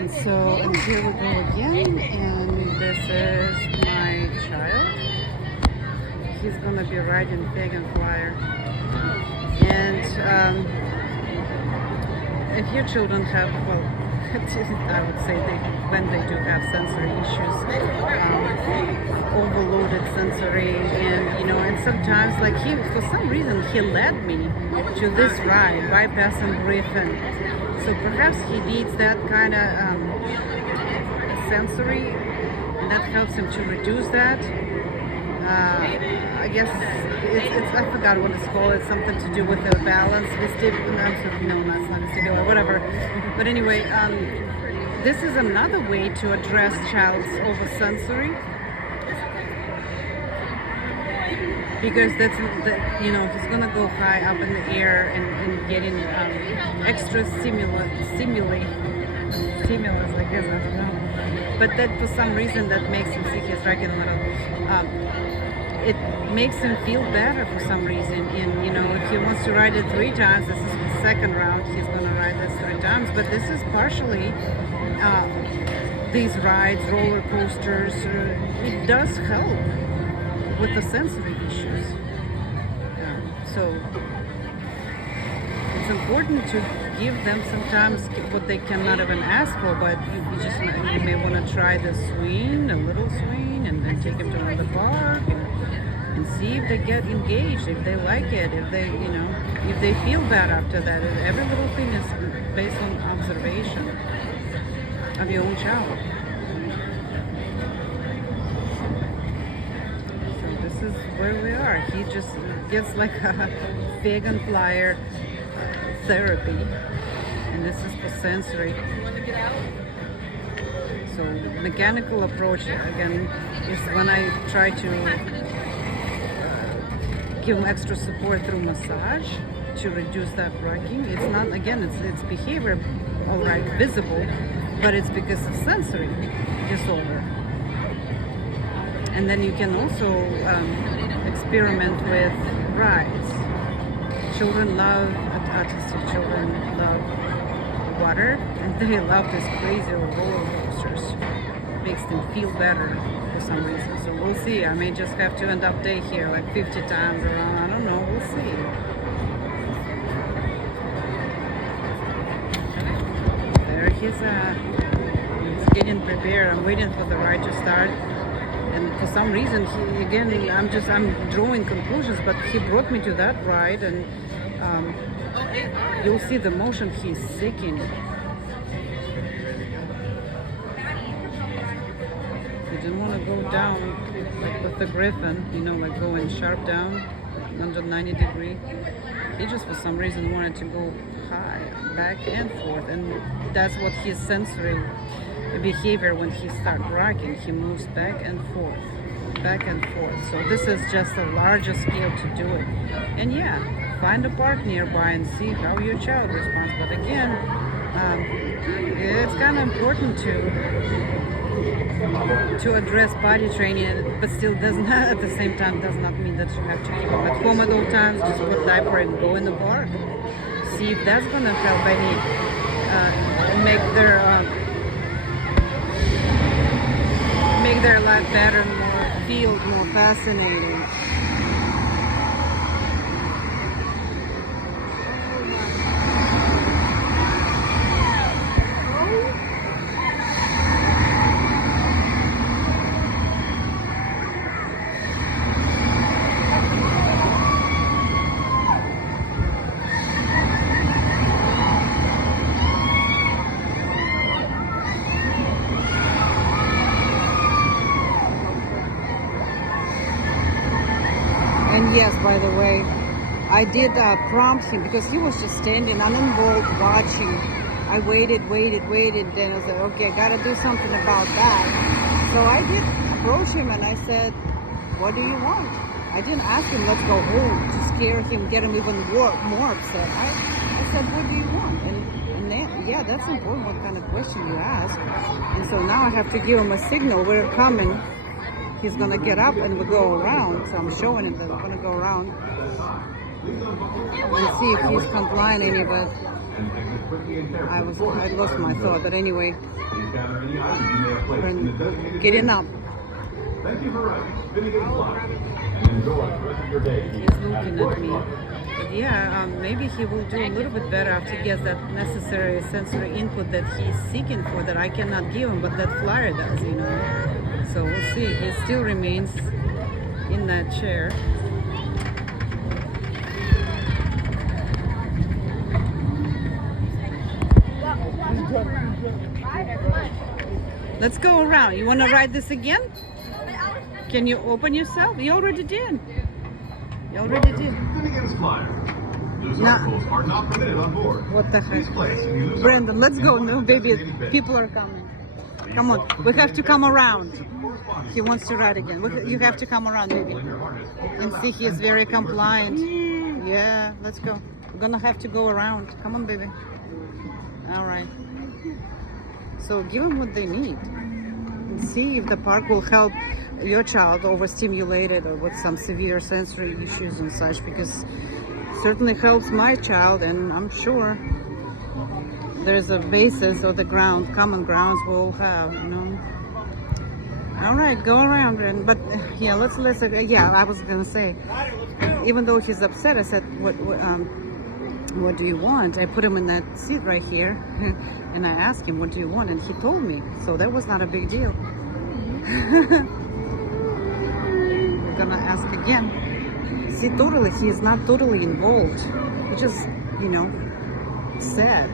And here we go again, and this is my child. He's gonna be riding pig and flyer. And if your children have, well, I would say when they do have sensory issues, overloaded sensory, and sometimes, like, for some reason, he led me to this ride, bypassing Griffin. So perhaps he needs that kind of sensory, and that helps him to reduce that. I guess it's I forgot what it's called. It's something to do with the balance. No, not vestibular, whatever. But anyway, this is another way to address child's oversensory, because he's gonna go high up in the air and getting extra stimulus, I guess, I don't know. But that for some reason that makes him think he's dragging a little. It makes him feel better for some reason. And if he wants to ride it 3 times, this is the second round, he's gonna ride this 3 times. But this is partially these rides, roller coasters. It does help with the sensory issues. So it's important to give them sometimes what they cannot even ask for, but you may want to try the swing, a little swing, and then take them to the park and see if they get engaged, if they like it, if they feel bad after that. Every little thing is based on observation of your own child. So this is where we are. He just gets like a pig and flyer therapy, and this is for sensory. So mechanical approach again is when I try to give them extra support through massage to reduce that rocking. It's not, again, it's behavior, all right, visible, but it's because of sensory disorder. And then you can also experiment with rides. Autistic children love water, and they love these crazy roller coasters. Makes them feel better for some reason. So we'll see. I may just have to end up day here like 50 times around. I don't know. We'll see. There he's at. He's getting prepared. I'm waiting for the ride to start. And for some reason, I'm drawing conclusions, but he brought me to that ride, and you'll see the motion he's seeking. He didn't want to go down like with the Griffin, like going sharp down, 190 degree. He just for some reason wanted to go high, back and forth, and that's what his sensory behavior when he starts rocking. He moves back and forth. So this is just a larger scale to do it. And find a park nearby and see how your child responds. But again, it's kind of important to address body training, but still at the same time does not mean that you have to keep them at home at all times. Just put diaper and go in the park. See if that's going to help any make their life better, more fascinating. And yes, by the way, I did prompt him because he was just standing uninvolved watching. I waited, then I said, okay, I gotta do something about that. So I did approach him and I said, what do you want? I didn't ask him, let's go home, to scare him, get him even more upset. I said, what do you want? And then, that's important, what kind of question you ask. And so now I have to give him a signal, we're coming. He's gonna get up and we'll go around. So I'm showing him that we're gonna go around and see if he's complying any, but I lost my thought, but anyway, we're getting up. Thank you for riding Stimming and enjoy the rest of your day. He's looking at me. But yeah, maybe he will do a little bit better after he gets that necessary sensory input that he's seeking for that I cannot give him, but that flyer does, you know. So we'll see. He still remains in that chair. Let's go around. You want to ride this again? Can you open yourself? You already did. You already did. Loose articles are not permitted on board. What the heck? Brandon, let's go. No, baby. People are coming. Come on. We have to come around. He wants to ride again. You have to come around, baby. And see, he is very compliant. Yeah, let's go. We're going to have to go around. Come on, baby. All right. So give them what they need. And see if the park will help your child overstimulated or with some severe sensory issues and such, because it certainly helps my child, and I'm sure there's a basis or the ground, common grounds we'll have, you know. All right, go around, but yeah, let's yeah, I was gonna say, even though he's upset, I said, what do you want? I put him in that seat right here and I asked him, what do you want? And he told me, so that was not a big deal. We're gonna ask again. See, totally, he is not totally involved. He just, you know, sad.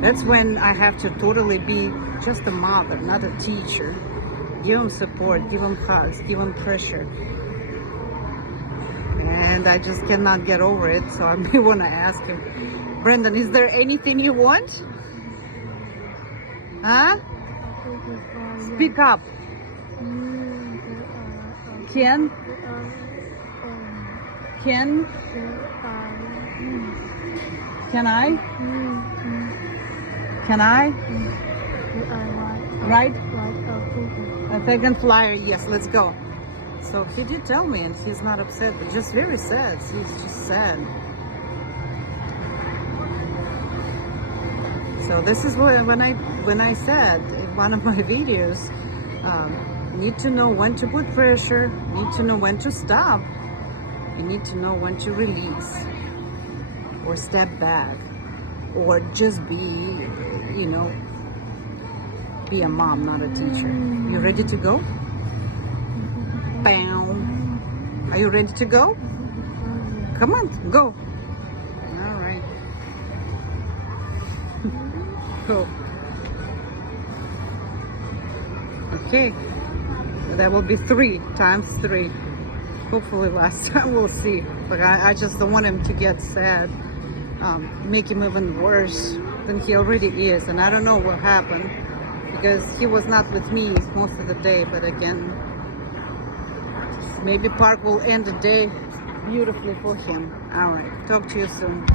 That's when I have to totally be just a mother, not a teacher. Give him support, give him hugs, give him pressure. And I just cannot get over it, so I may want to ask him, Brendan, is there anything you want? Huh? Speak up. Ken? Ken? Can I? Can I? Right? A second flyer, yes, let's go. So he did tell me, and he's not upset, but just very sad. He's just sad. So this is when I said in one of my videos, need to know when to put pressure, need to know when to stop, you need to know when to release, or step back, or just be, you know, be a mom, not a teacher. You ready to go? Bam. Are you ready to go? Come on, go. All right. Go. Okay. That will be 3 times 3. Hopefully last time, we'll see. But I just don't want him to get sad. Make him even worse than he already is. And I don't know what happened, because he was not with me most of the day. But again, maybe park will end the day beautifully for him. All right, talk to you soon.